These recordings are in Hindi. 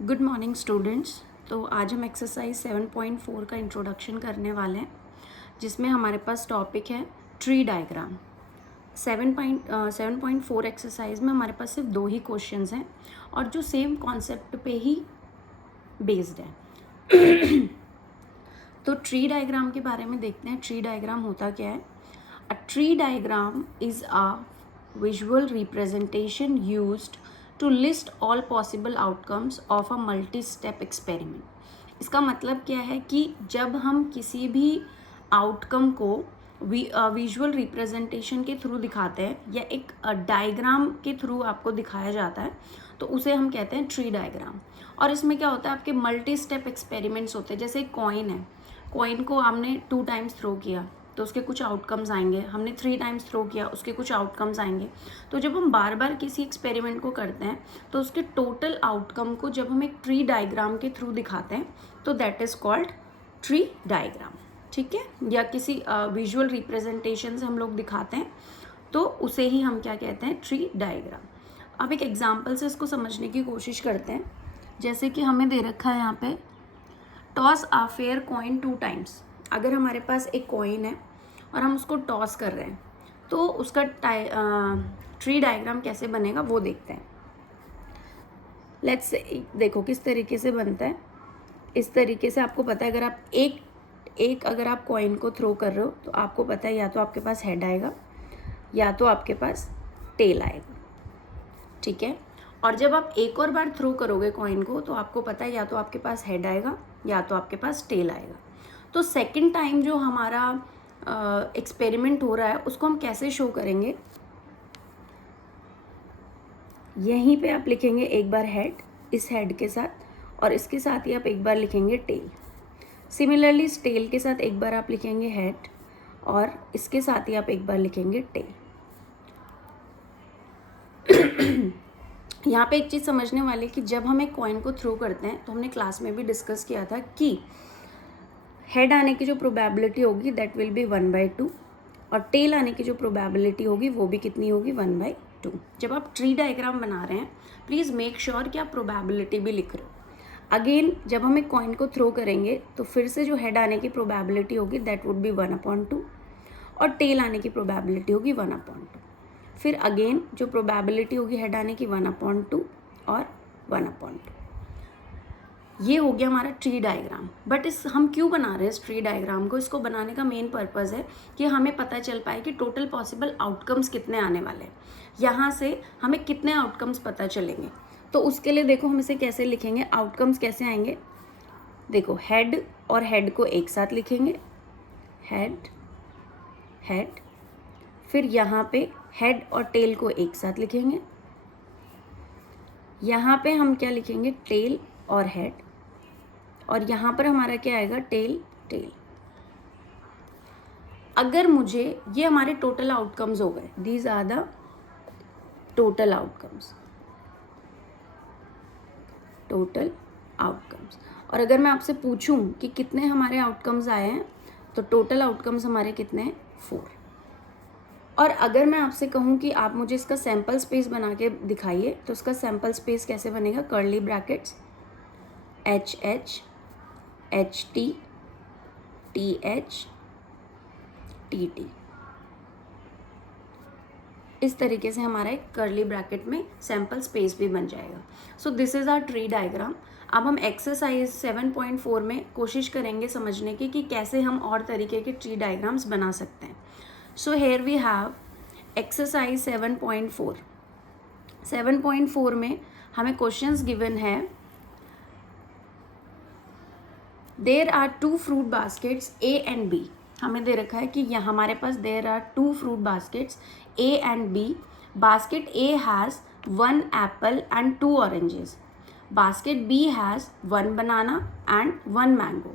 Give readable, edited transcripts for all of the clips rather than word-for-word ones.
Good morning students. तो आज हम एक्सरसाइज 7.4 का इंट्रोडक्शन करने वाले हैं, जिसमें हमारे पास टॉपिक है ट्री डायग्राम। 7.4 एक्सरसाइज में हमारे पास सिर्फ 2 ही क्वेश्चंस हैं और जो सेम कॉन्सेप्ट पे ही बेस्ड है। तो ट्री डायग्राम के बारे में देखते हैं। ट्री डायग्राम होता क्या है? A tree diagram is a visual representation used to list all possible outcomes of a multi step experiment. इसका मतलब क्या है कि जब हम किसी भी आउटकम को विजुअल रिप्रेजेंटेशन के थ्रू दिखाते हैं या एक डायग्राम के थ्रू आपको दिखाया जाता है, तो उसे हम कहते हैं ट्री डायग्राम। और इसमें क्या होता है, आपके मल्टी स्टेप एक्सपेरिमेंट्स होते हैं। जैसे एक कॉइन है, कॉइन को हमने 2 टाइम्स थ्रो किया तो उसके कुछ आउटकम्स आएंगे, हमने 3 टाइम्स थ्रो किया उसके कुछ आउटकम्स आएंगे। तो जब हम बार बार किसी एक्सपेरिमेंट को करते हैं तो उसके टोटल आउटकम को जब हम एक ट्री डायग्राम के थ्रू दिखाते हैं तो that is called tree diagram. ठीक है, या किसी विजुअल रिप्रेजेंटेशन से हम लोग दिखाते हैं तो उसे ही हम क्या कहते हैं, ट्री डायग्राम। अब एक एग्जाम्पल से इसको समझने की कोशिश करते हैं। जैसे कि हमें दे रखा है यहाँ पे, toss a fair coin 2 times. अगर हमारे पास एक कॉइन है और हम उसको टॉस कर रहे हैं तो उसका ट्री डायग्राम कैसे बनेगा वो देखते हैं। लेट्स से देखो किस तरीके से बनता है। इस तरीके से आपको पता है, अगर आप एक अगर आप कॉइन को थ्रो कर रहे हो तो आपको पता है या तो आपके पास हेड आएगा या तो आपके पास टेल आएगा। ठीक है, और जब आप एक और बार थ्रो करोगे कॉइन को तो आपको पता है या तो आपके पास हेड आएगा या तो आपके पास टेल आएगा। तो सेकंड टाइम जो हमारा एक्सपेरिमेंट हो रहा है उसको हम कैसे शो करेंगे, यहीं पे आप लिखेंगे एक बार हेड इस हेड के साथ और इसके साथ ही आप एक बार लिखेंगे टेल। सिमिलरली इस टेल के साथ एक बार आप लिखेंगे हेड और इसके साथ ही आप एक बार लिखेंगे टेल। यहाँ पे एक चीज़ समझने वाली कि जब हम एक कॉइन को थ्रो करते हैं तो हमने क्लास में भी डिस्कस किया था कि हेड आने की जो प्रोबेबिलिटी होगी दैट विल बी 1/2 और टेल आने की जो प्रोबेबिलिटी होगी वो भी कितनी होगी, 1/2। जब आप ट्री डायग्राम बना रहे हैं प्लीज़ मेक श्योर कि आप प्रोबेबिलिटी भी लिख रहे हो। अगेन जब हम एक कॉइन को थ्रो करेंगे तो फिर से जो हेड आने की प्रोबेबिलिटी होगी दैट वुड बी 1/2 और टेल आने की प्रोबेबिलिटी होगी 1/2। फिर अगेन जो प्रोबेबिलिटी होगी हेड आने की 1/2 और 1/2। ये हो गया हमारा ट्री डायग्राम। बट हम क्यों बना रहे हैं इस ट्री डायग्राम को? इसको बनाने का मेन पर्पज़ है कि हमें पता चल पाए कि टोटल पॉसिबल आउटकम्स कितने आने वाले हैं, यहाँ से हमें कितने आउटकम्स पता चलेंगे। तो उसके लिए देखो हम इसे कैसे लिखेंगे, आउटकम्स कैसे आएंगे। देखो हेड और हेड को एक साथ लिखेंगे, हेड हेड। फिर यहाँ पे हेड और टेल को एक साथ लिखेंगे, यहाँ पे हम क्या लिखेंगे, टेल और हेड, और यहाँ पर हमारा क्या आएगा, टेल टेल। अगर मुझे ये हमारे टोटल आउटकम्स हो गए, these are the total outcomes, total outcomes. और अगर मैं आपसे पूछूं कि कितने हमारे आउटकम्स आए हैं तो टोटल आउटकम्स हमारे कितने हैं, 4। और अगर मैं आपसे कहूं कि आप मुझे इसका सैम्पल स्पेस बना के दिखाइए तो इसका सैम्पल स्पेस कैसे बनेगा, curly brackets HH HT TH TT, इस तरीके से हमारा एक कर्ली ब्रैकेट में सैम्पल स्पेस भी बन जाएगा। So this is our tree diagram. अब हम एक्सरसाइज 7.4 में कोशिश करेंगे समझने की कि कैसे हम और तरीके के ट्री डायग्राम्स बना सकते हैं। So here we have exercise 7.4। 7.4 में हमें क्वेश्चंस गिवन है, there are 2 fruit baskets A and B। हमें दे रखा है कि यहाँ हमारे पास there are 2 fruit baskets A and B। Basket A has 1 apple and 2 oranges. Basket B has 1 banana and 1 mango.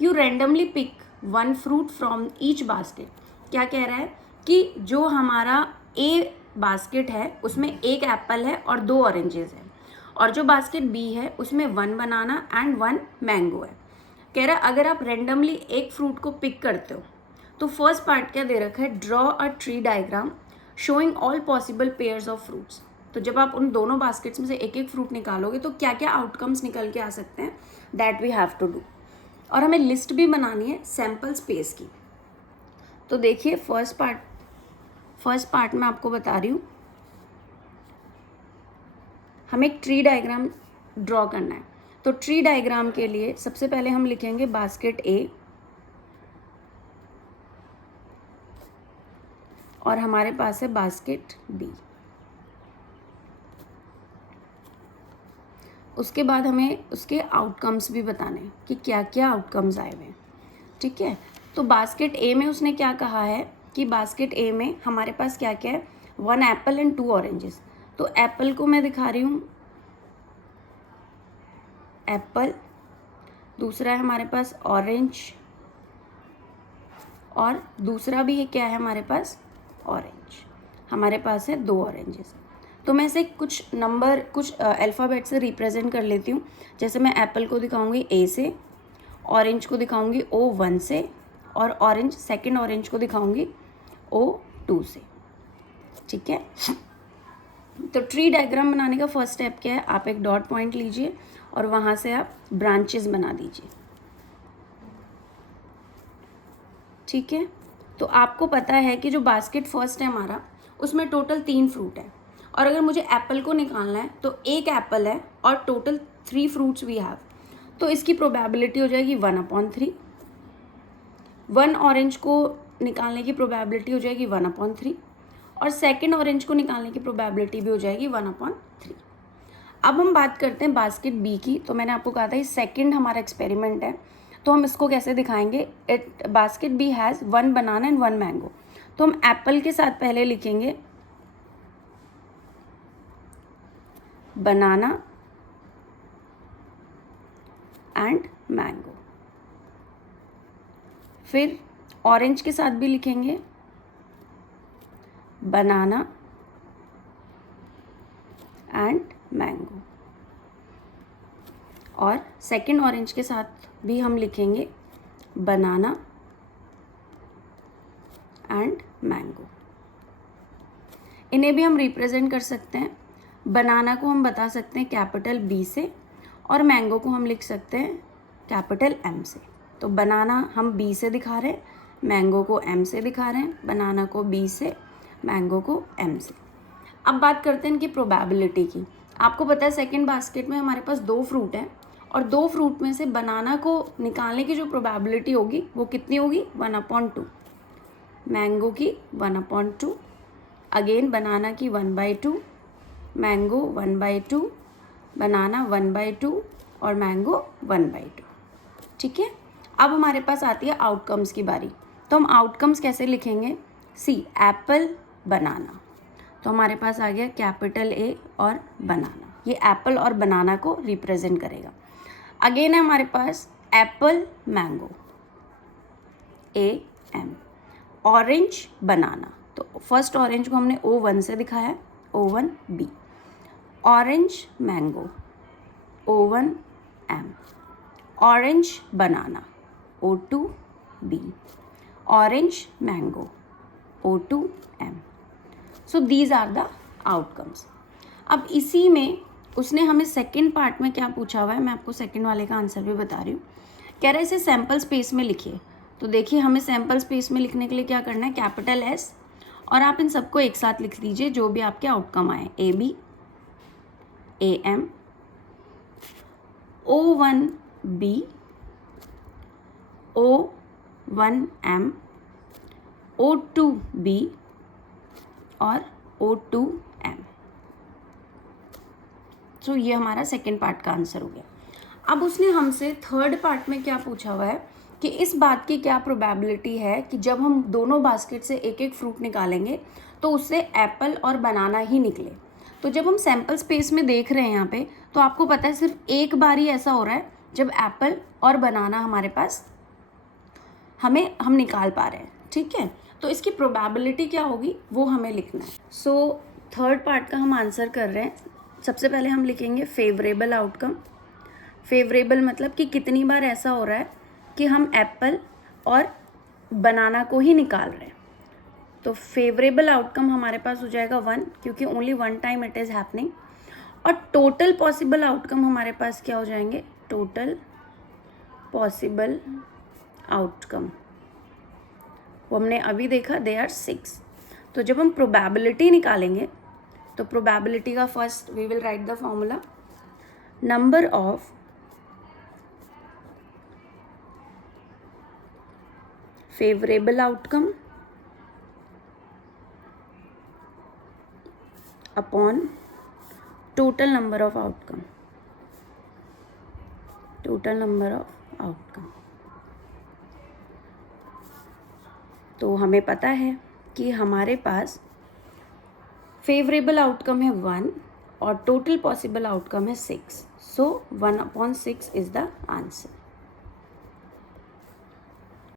You randomly pick 1 fruit from each basket. क्या कह रहा है कि जो हमारा A बास्केट है उसमें 1 एप्पल है और 2 ऑरेंजेस है, और जो बास्केट B है उसमें 1 बनाना एंड 1 मैंगो है। कह रहा है अगर आप रेंडमली एक फ्रूट को पिक करते हो तो फर्स्ट पार्ट क्या दे रखा है, draw a tree diagram showing all possible pairs of fruits. तो जब आप उन दोनों बास्केट्स में से एक एक फ्रूट निकालोगे तो क्या क्या आउटकम्स निकल के आ सकते हैं, that we have to do. और हमें लिस्ट भी बनानी है सैम्पल स्पेस की। तो देखिए फर्स्ट पार्ट मैं आपको बता रही हूँ, हमें एक ट्री डायग्राम ड्रॉ करना है। तो ट्री डायग्राम के लिए सबसे पहले हम लिखेंगे बास्केट ए और हमारे पास है बास्केट बी। उसके बाद हमें उसके आउटकम्स भी बताने हैं कि क्या क्या आउटकम्स आए हुए हैं, ठीक है। तो बास्केट ए में उसने क्या कहा है कि बास्केट ए में हमारे पास क्या क्या है, 1 एप्पल एंड 2 ऑरेंजेस। तो एप्पल को मैं दिखा रही हूँ, एप्पल, दूसरा है हमारे पास ऑरेंज, और दूसरा भी है क्या है हमारे पास, ऑरेंज। हमारे पास है 2 ऑरेंजेस। तो मैं इसे कुछ नंबर, कुछ अल्फ़ाबेट से रिप्रेजेंट कर लेती हूँ। जैसे मैं एप्पल को दिखाऊंगी ए से, ऑरेंज को दिखाऊंगी O1 से, और ऑरेंज, सेकंड ऑरेंज को दिखाऊंगी O2 से, ठीक है। तो ट्री डायग्राम बनाने का फर्स्ट स्टेप क्या है, आप एक डॉट पॉइंट लीजिए और वहाँ से आप ब्रांचेस बना दीजिए, ठीक है। तो आपको पता है कि जो बास्केट फर्स्ट है हमारा, उसमें टोटल 3 फ्रूट है, और अगर मुझे एप्पल को निकालना है तो एक एप्पल है और टोटल 3 फ्रूट्स वी हैव। तो इसकी प्रोबेबिलिटी हो जाएगी 1/3। 1 ऑरेंज को निकालने की प्रोबेबिलिटी हो जाएगी 1/3, और सेकंड ऑरेंज को निकालने की प्रोबेबिलिटी भी हो जाएगी 1/3। अब हम बात करते हैं बास्केट बी की। तो मैंने आपको कहा था ये सेकंड हमारा एक्सपेरिमेंट है, तो हम इसको कैसे दिखाएंगे, it basket B has 1 banana and 1 mango. तो हम एप्पल के साथ पहले लिखेंगे बनाना एंड मैंगो, फिर ऑरेंज के साथ भी लिखेंगे बनाना एंड मैंगो, और सेकंड ऑरेंज के साथ भी हम लिखेंगे बनाना एंड मैंगो। इन्हें भी हम रिप्रेजेंट कर सकते हैं। बनाना को हम बता सकते हैं कैपिटल B से, और मैंगो को हम लिख सकते हैं कैपिटल M से। तो बनाना हम B से दिखा रहे हैं, मैंगो को M से दिखा रहे हैं, बनाना को B से, मैंगो को M से। अब बात करते हैं इनकी प्रोबेबिलिटी की। आपको पता है सेकंड बास्केट में हमारे पास 2 फ्रूट हैं, और 2 फ्रूट में से बनाना को निकालने की जो प्रोबेबिलिटी होगी वो कितनी होगी, 1/2। मैंगो की 1/2, अगेन बनाना की 1/2, मैंगो 1/2, बनाना 1/2, और मैंगो 1/2, ठीक है। अब हमारे पास आती है आउटकम्स की बारी। तो हम आउटकम्स कैसे लिखेंगे, सी एप्पल बनाना। तो हमारे पास आ गया कैपिटल A और बनाना, ये एप्पल और बनाना को रिप्रेजेंट करेगा। अगेन है हमारे पास apple mango, AM, orange banana. तो फर्स्ट ऑरेंज को हमने O1 से दिखाया है, O1B, orange mango O1M, orange banana O2B, orange mango O2M। So these are the outcomes. अब इसी में उसने हमें सेकंड पार्ट में क्या पूछा हुआ है, मैं आपको सेकंड वाले का आंसर भी बता रही हूँ। कह रहा है इसे सैम्पल स्पेस में लिखिए। तो देखिए हमें सैम्पल स्पेस में लिखने के लिए क्या करना है, कैपिटल S, और आप इन सबको एक साथ लिख दीजिए जो भी आपके आउटकम आए, AB, AM, O1B, O1M, O2B और O2M। तो ये हमारा सेकेंड पार्ट का आंसर हो गया। अब उसने हमसे थर्ड पार्ट में क्या पूछा हुआ है कि इस बात की क्या प्रोबेबिलिटी है कि जब हम दोनों बास्केट से एक एक फ्रूट निकालेंगे तो उससे एप्पल और बनाना ही निकले। तो जब हम सैम्पल स्पेस में देख रहे हैं यहाँ पे, तो आपको पता है सिर्फ एक बार ही ऐसा हो रहा है जब एप्पल और बनाना हमारे पास हम निकाल पा रहे हैं, ठीक है। तो इसकी प्रोबेबिलिटी क्या होगी वो हमें लिखना है। सो थर्ड पार्ट का हम आंसर कर रहे हैं। सबसे पहले हम लिखेंगे फेवरेबल आउटकम। फेवरेबल मतलब कि कितनी बार ऐसा हो रहा है कि हम एप्पल और बनाना को ही निकाल रहे हैं। तो फेवरेबल आउटकम हमारे पास हो जाएगा 1, क्योंकि only 1 time it is happening. और टोटल पॉसिबल आउटकम हमारे पास क्या हो जाएंगे, टोटल पॉसिबल आउटकम, वो हमने अभी देखा, दे आर 6। तो जब हम प्रोबेबिलिटी निकालेंगे तो प्रोबेबिलिटी का first we will write the formula, number of favourable outcome upon total number of outcome, total number of outcome. तो हमें पता है कि हमारे पास फेवरेबल आउटकम है 1 और टोटल पॉसिबल आउटकम है 6, सो 1/6 इज द आंसर।